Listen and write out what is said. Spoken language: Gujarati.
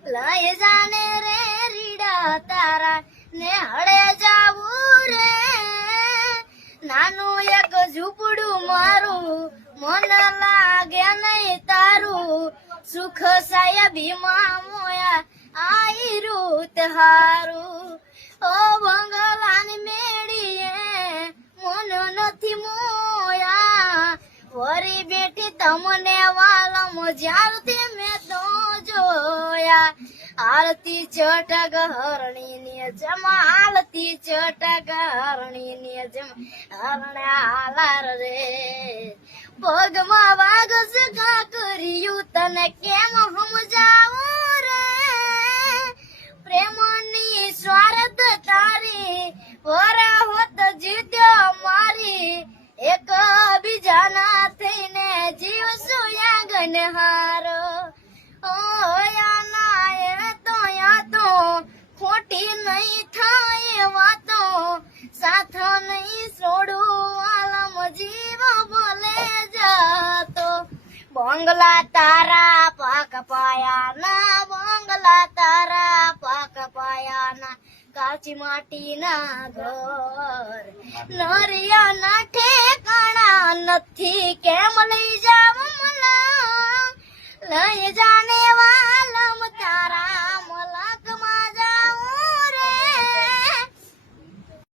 લઈ જાને રે રીડા તારા ને હળે જાવું રે નાનું એક ઝૂંપડું મારું મન લાગે નહીં તારું સુખ સાહેબીમાં મોયા આઈ રૂત હારું ઓ બંગલાની મેળીએ મન નથી મોયા વરી બેઠી તમને વાલમ જ્યારથી મેં તો જોયા આરતી ચટક હરણી ને જમા આરતી ચટક હરણી ને જમા હરણે હાલાર રે પગમાં વાગ સગા કર્યું તને કેમ સમજાવું રે પ્રેમની સ્વાર્થ તારી વરા હોત જીત્યો મારી એક બીજાના થઈને જીવશું યાગન હારો તો ખોટી નહીં થાય વાતો સાથ નહીં છોડું આલમ જીવ બોલે જાતો બંગલા તારા પાક પાયાના બંગલા તારા પાક પાયાના કાચી માટીના ઘર નરિયાના ઠેકાણા નથી કેમ લઈ જાવ